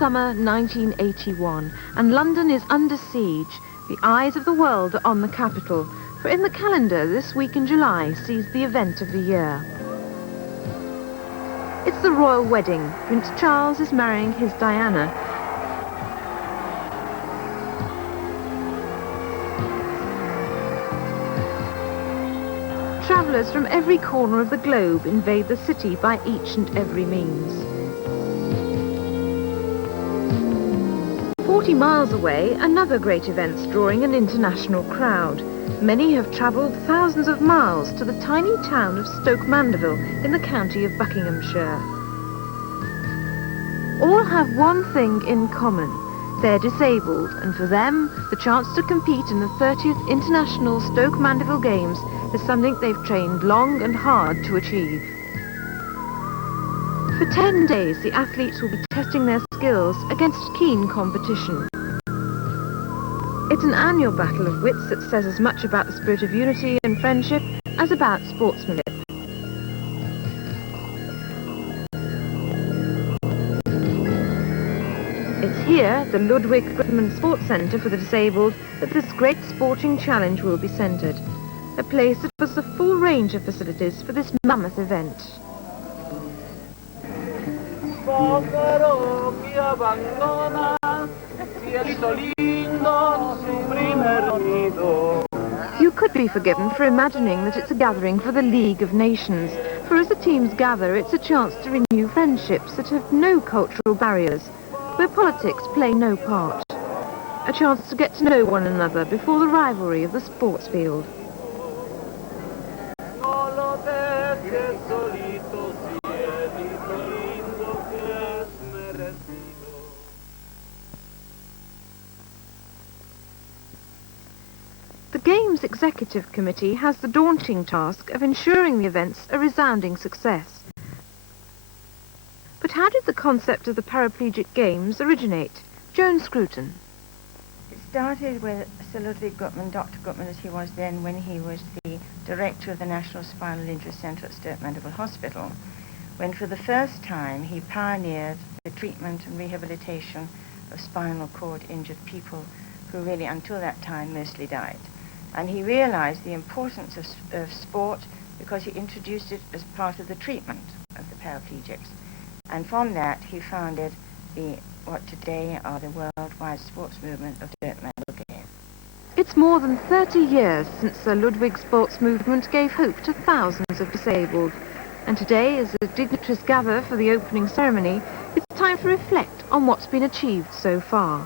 summer 1981, and London is under siege. The eyes of the world are on the capital, for in the calendar this week in July sees the event of the year. It's the royal wedding. Prince Charles is marrying his Diana. Travellers from every corner of the globe invade the city by each and every means. 40 miles away, another great event's drawing an international crowd. Many have travelled thousands of miles to the tiny town of Stoke Mandeville in the county of Buckinghamshire. All have one thing in common. They're disabled, and for them, the chance to compete in the 30th International Stoke Mandeville Games is something they've trained long and hard to achieve. For 10 days, the athletes will be testing their skills against keen competition. It's an annual battle of wits that says as much about the spirit of unity and friendship as about sportsmanship. It's here, the Ludwig Guttmann Sports Centre for the Disabled, that this great sporting challenge will be centred. A place that offers a full range of facilities for this mammoth event. You could be forgiven for imagining that it's a gathering for the League of Nations, for as the teams gather, it's a chance to renew friendships that have no cultural barriers, where politics play no part. A chance to get to know one another before the rivalry of the sports field. The Games Executive Committee has the daunting task of ensuring the events a resounding success. But how did the concept of the Paraplegic Games originate? Joan Scruton. It started with Sir Ludwig Guttmann, Dr. Guttmann as he was then, when he was the director of the National Spinal Injury Centre at Stoke Mandeville Hospital, when for the first time he pioneered the treatment and rehabilitation of spinal cord injured people who really until that time mostly died. And he realized the importance of sport because he introduced it as part of the treatment of the paraplegics. And from that he founded what today are the worldwide sports movement of Stoke Mandeville Games. It's more than 30 years since Sir Ludwig's sports movement gave hope to thousands of disabled. And today, as the dignitaries gather for the opening ceremony, it's time to reflect on what's been achieved so far.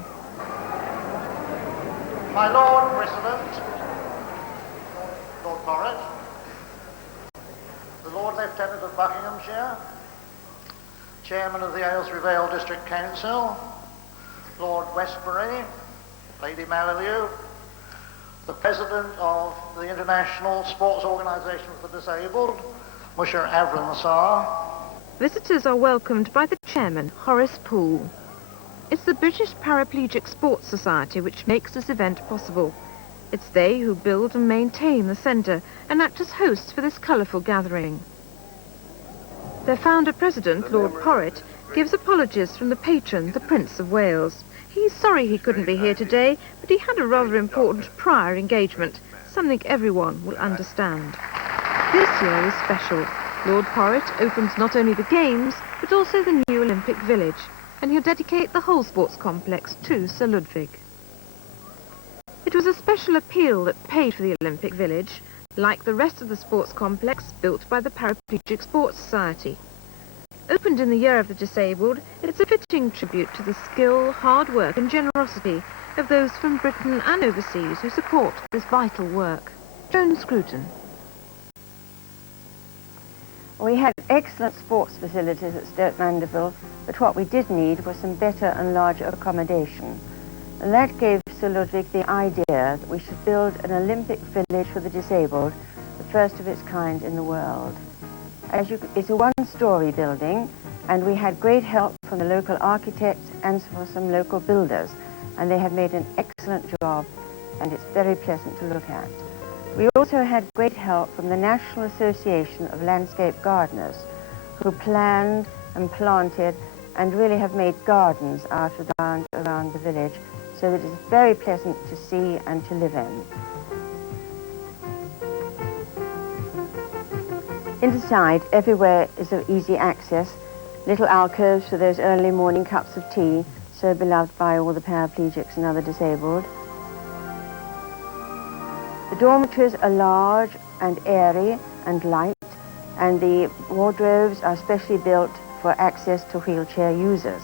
My Lord President, Lord Porritt, the Lord Lieutenant of Buckinghamshire, Chairman of the Aylesbury Vale District Council, Lord Westbury, Lady Malalieu, the President of the International Sports Organisation for the Disabled, Musher Avran Nassar. Visitors are welcomed by the chairman, Horace Poole. It's the British Paraplegic Sports Society which makes this event possible. It's they who build and maintain the centre and act as hosts for this colourful gathering. Their founder-president, Lord Porritt, gives apologies from the patron, the Prince of Wales. He's sorry he couldn't be here today, but he had a rather important prior engagement, something everyone will understand. This year is special. Lord Porritt opens not only the Games, but also the new Olympic Village, and he'll dedicate the whole sports complex to Sir Ludwig. It was a special appeal that paid for the Olympic Village, like the rest of the sports complex built by the Paraplegic Sports Society. Opened in the Year of the Disabled, it's a fitting tribute to the skill, hard work and generosity of those from Britain and overseas who support this vital work. Joan Scruton. We had excellent sports facilities at Stoke Mandeville, but what we did need was some better and larger accommodation. And that gave Sir Ludwig the idea that we should build an Olympic village for the disabled, the first of its kind in the world. It's a one-story building, and we had great help from the local architects and from some local builders, and they have made an excellent job, and it's very pleasant to look at. We also had great help from the National Association of Landscape Gardeners, who planned and planted and really have made gardens around the village, so that it's very pleasant to see and to live in. Inside, everywhere is of easy access, little alcoves for those early morning cups of tea, so beloved by all the paraplegics and other disabled. The dormitories are large and airy and light, and the wardrobes are specially built for access to wheelchair users.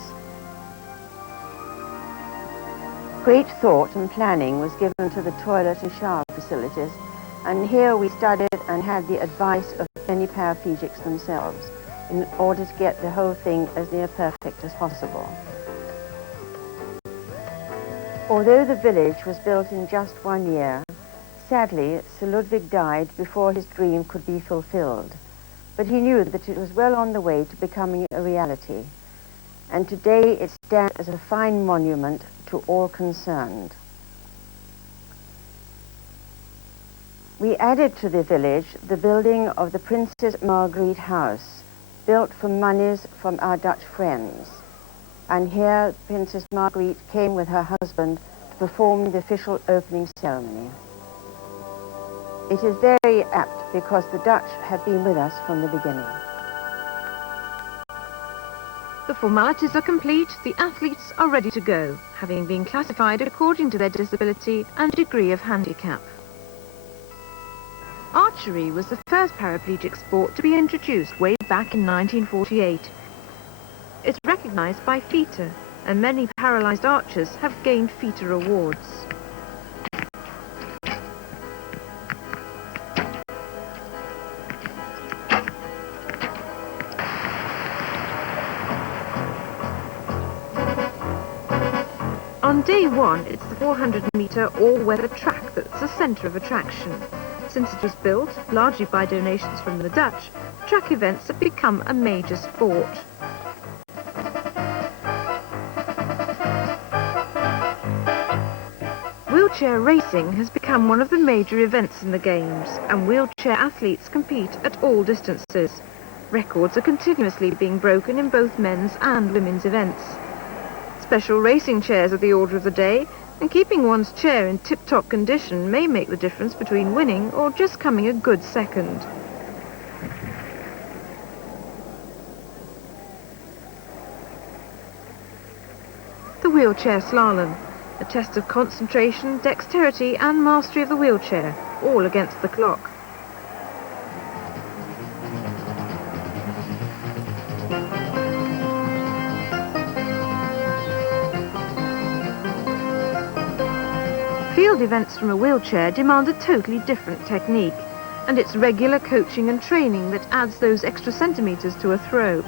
Great thought and planning was given to the toilet and shower facilities, and here we studied and had the advice of many paraplegics themselves in order to get the whole thing as near perfect as possible. Although the village was built in just 1 year, sadly, Sir Ludwig died before his dream could be fulfilled. But he knew that it was well on the way to becoming a reality. And today it stands as a fine monument to all concerned. We added to the village the building of the Princess Margriet House, built from monies from our Dutch friends. And here Princess Margriet came with her husband to perform the official opening ceremony. It is very apt because the Dutch have been with us from the beginning. The formalities are complete, the athletes are ready to go, having been classified according to their disability and degree of handicap. Archery was the first paraplegic sport to be introduced way back in 1948. It's recognised by FITA, and many paralysed archers have gained FITA awards. On day one, it's the 400-metre all-weather track that's the centre of attraction. Since it was built, largely by donations from the Dutch, track events have become a major sport. Wheelchair racing has become one of the major events in the Games, and wheelchair athletes compete at all distances. Records are continuously being broken in both men's and women's events. Special racing chairs are the order of the day, and keeping one's chair in tip-top condition may make the difference between winning or just coming a good second. The wheelchair slalom, a test of concentration, dexterity and mastery of the wheelchair, all against the clock. Field events from a wheelchair demand a totally different technique, and it's regular coaching and training that adds those extra centimetres to a throw.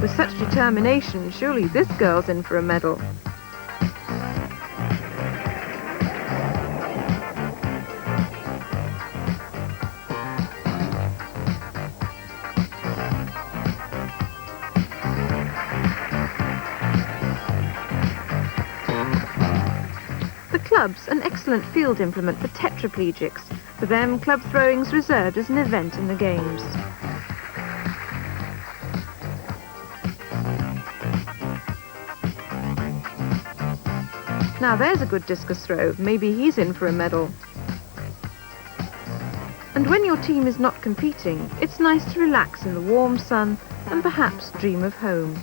With such determination, surely this girl's in for a medal. The club's an excellent field implement for tetraplegics. For them, club throwing's reserved as an event in the Games. Now there's a good discus throw. Maybe he's in for a medal. And when your team is not competing, it's nice to relax in the warm sun and perhaps dream of home.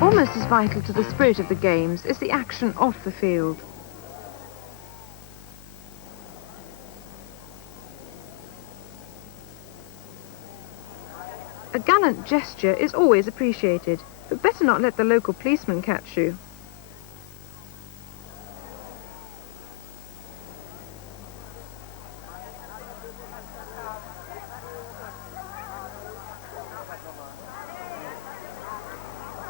Almost as vital to the spirit of the Games is the action off the field. A gallant gesture is always appreciated, but better not let the local policeman catch you.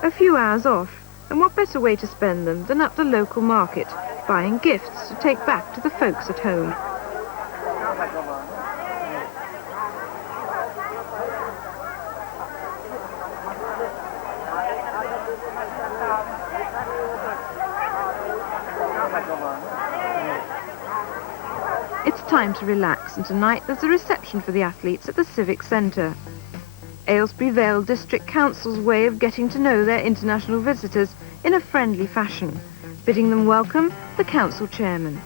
A few hours off, and what better way to spend them than at the local market, buying gifts to take back to the folks at home. It's time to relax, and tonight there's a reception for the athletes at the Civic Centre. Aylesbury Vale District Council's way of getting to know their international visitors in a friendly fashion, bidding them welcome the council chairman.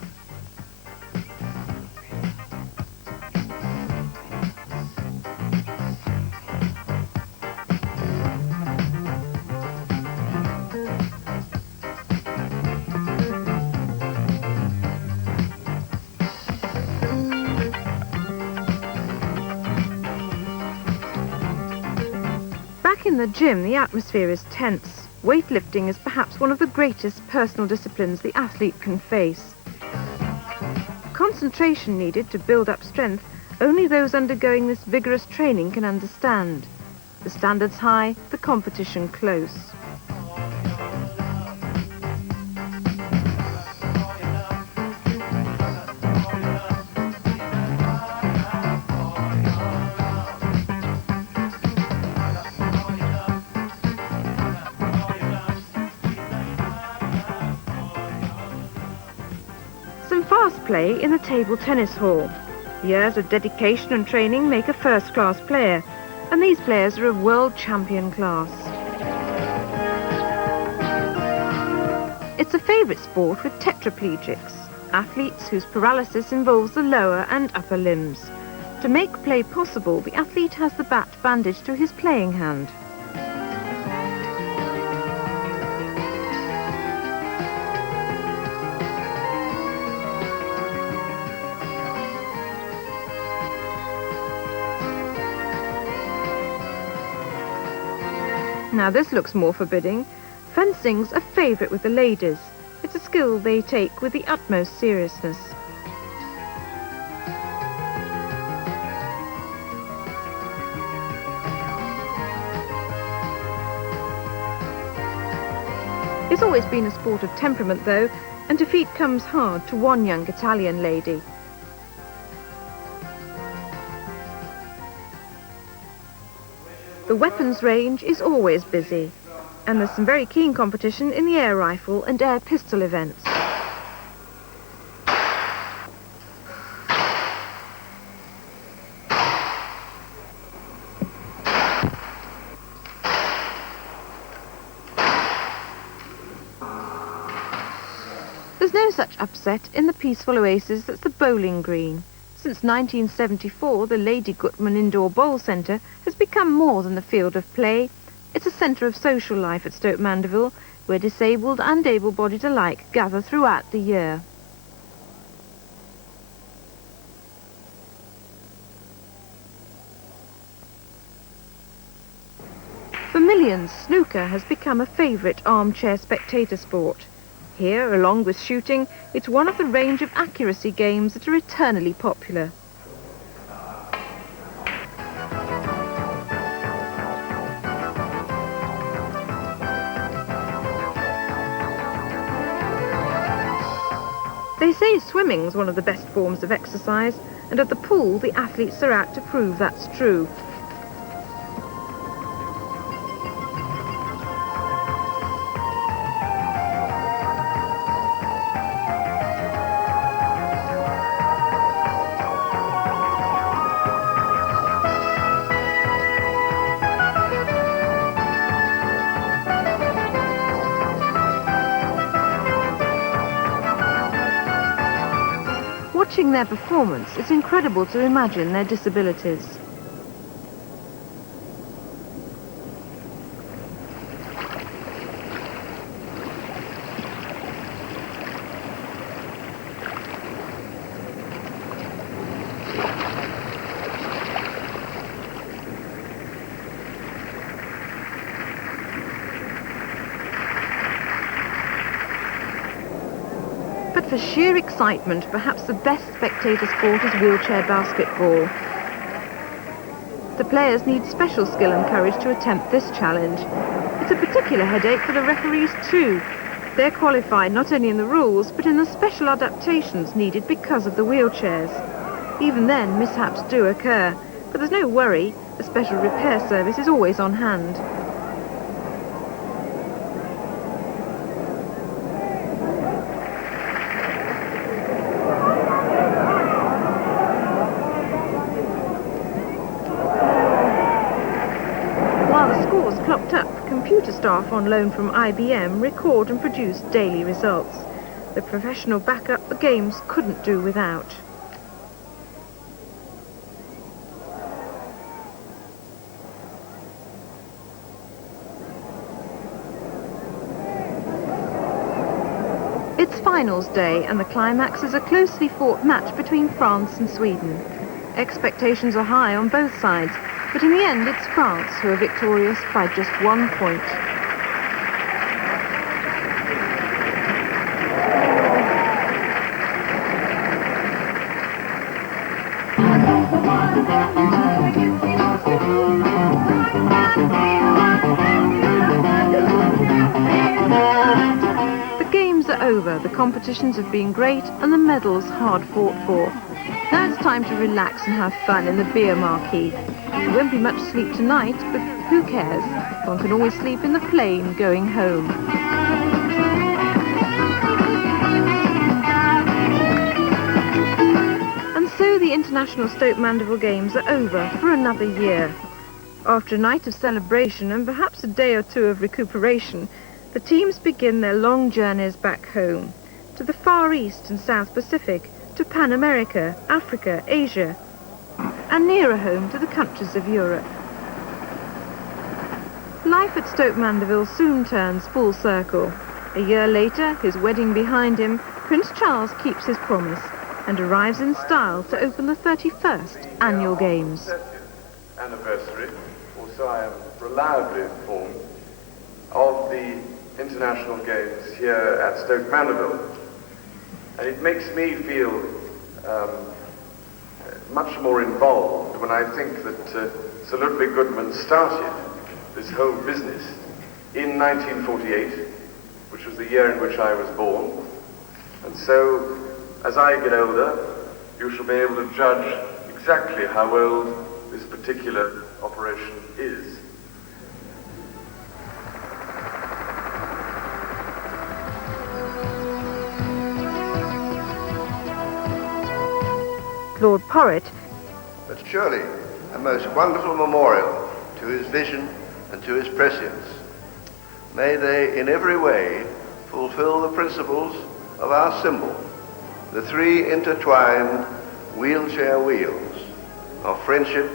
Back in the gym, the atmosphere is tense. Weightlifting is perhaps one of the greatest personal disciplines the athlete can face. Concentration needed to build up strength, only those undergoing this vigorous training can understand. The standards high, the competition close. Fast play in the table tennis hall. Years of dedication and training make a first-class player, and these players are of world champion class. It's a favourite sport with tetraplegics, athletes whose paralysis involves the lower and upper limbs. To make play possible, the athlete has the bat bandaged to his playing hand. Now this looks more forbidding. Fencing's a favourite with the ladies. It's a skill they take with the utmost seriousness. It's always been a sport of temperament though, and defeat comes hard to one young Italian lady. The weapons range is always busy, and there's some very keen competition in the air rifle and air pistol events. There's no such upset in the peaceful oasis that's the bowling green. Since 1974, the Lady Gutman Indoor Bowl Centre has become more than the field of play. It's a centre of social life at Stoke Mandeville, where disabled and able-bodied alike gather throughout the year. For millions, snooker has become a favourite armchair spectator sport. Here, along with shooting, it's one of the range of accuracy games that are eternally popular. They say swimming's one of the best forms of exercise, and at the pool the athletes are out to prove that's true. Watching their performance, it's incredible to imagine their disabilities. But for sheer excitement, perhaps the best spectator sport is wheelchair basketball. The players need special skill and courage to attempt this challenge. It's a particular headache for the referees too. They're qualified not only in the rules, but in the special adaptations needed because of the wheelchairs. Even then, mishaps do occur, but there's no worry. A special repair service is always on hand. While the scores clocked up, computer staff on loan from IBM record and produce daily results. The professional backup the games couldn't do without. It's finals day, and the climax is a closely fought match between France and Sweden. Expectations are high on both sides, but in the end it's France who are victorious by just 1 point. Over. The competitions have been great and the medals hard fought for. Now it's time to relax and have fun in the beer marquee. There won't be much sleep tonight, but who cares? One can always sleep in the plane going home. And so the International Stoke Mandeville Games are over for another year. After a night of celebration and perhaps a day or two of recuperation, the teams begin their long journeys back home, to the Far East and South Pacific, to Pan America, Africa, Asia, and nearer home to the countries of Europe. Life at Stoke Mandeville soon turns full circle. A year later, his wedding behind him, Prince Charles keeps his promise and arrives in style to open the 31st Annual Games. 30th anniversary, or so I am reliably informed, of the International Games here at Stoke Mandeville. And it makes me feel much more involved when I think that Sir Ludwig Goodman started this whole business in 1948, which was the year in which I was born. And so, as I get older, you shall be able to judge exactly how old this particular operation is. Lord Porritt, but surely a most wonderful memorial to his vision and to his prescience. May they in every way fulfill the principles of our symbol, the three intertwined wheelchair wheels of friendship,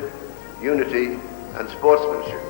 unity and sportsmanship.